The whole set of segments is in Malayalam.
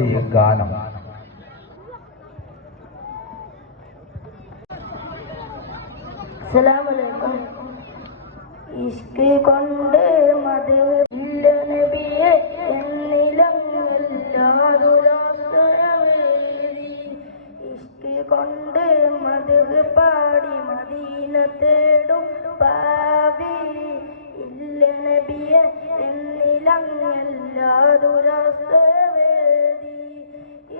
ദേശഭക്തി ഗാനം. അസ്സലാമു ഇഷ്ക് കൊണ്ട് മദ് ഇല്ല നബിയെ എന്നിലങ്ങല്ലാതുരാസ്തരവേദി ഇഷ്ക് കൊണ്ട് മദ് പാടി മദീന തേടും പാവി ഇല്ല നബിയെ എന്നിലങ്ങല്ലാതുരാസ്തരവേദി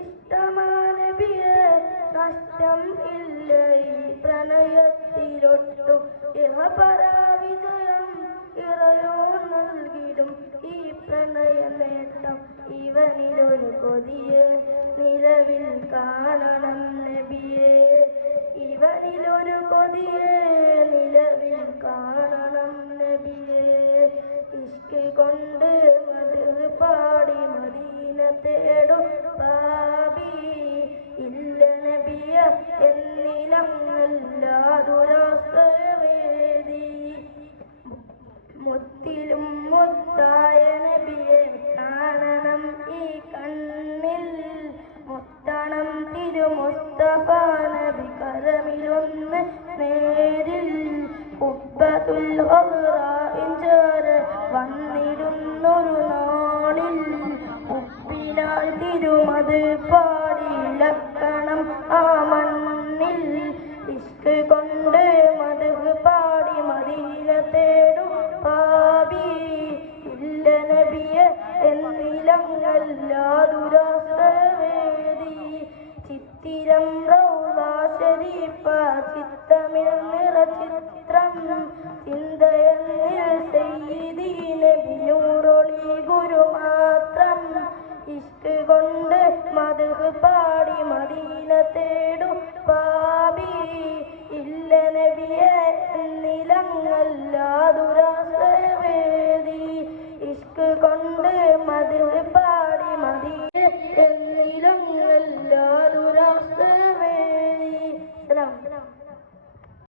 ഇഷ്ടമാ നബിയെ നഷ്ടം ഇല്ല ഈ പ്രണയത്തിലൊട്ടും പരാവിജയം ഇറയോ നൽകിടും ഈ പ്രണയ നേട്ടം ഇവനിലൊരു കൊതിയെ നിലവിൽ കാണണം നബിയെ ഇവനിലൊരു കൊതിയെ നിലവിൽ കാണണം നബിയെ ഇഷ്ക് കൊണ്ട് മദ് പാടി മദീന തേടും പാപി ഇല്ല നബിയ എന്നിലങ്ങല്ലാതുരാസ്തരവേദി മുത്തിലും മുത്തായ നബിയെ കാണണം ഈ കണ്ണിൽ മുത്തണം തിരുമുസ്തഫ നബി കരമിലൊന്ന് നേരിൽ ഉബ്ബത്തുൽ ഖദ്റാഇൻ ചേര് വന്നിടുന്നൊരു നാളിൽ ഉപ്പിനാൽ തിരുമത് പാടി ലക്കണം ആ മണ്ണിൽ ഇഷ്ക് കൊണ്ട് മദ് പാടി മദീന തേടും പാപി ഇല്ല നബിയെ എന്നിലങ്ങല്ലാതുരാസ്തരവേദി ചിത്തിരം റൗള ശരീഫ ചിത്തമിൽ നിറചിത്രം ചിന്തയെന്നിൽ സയ്യിദി നബി നൂറൊളി ഗുരു മാത്രം ഇഷ്ക് കൊണ്ട് മദ് പാടി മദീന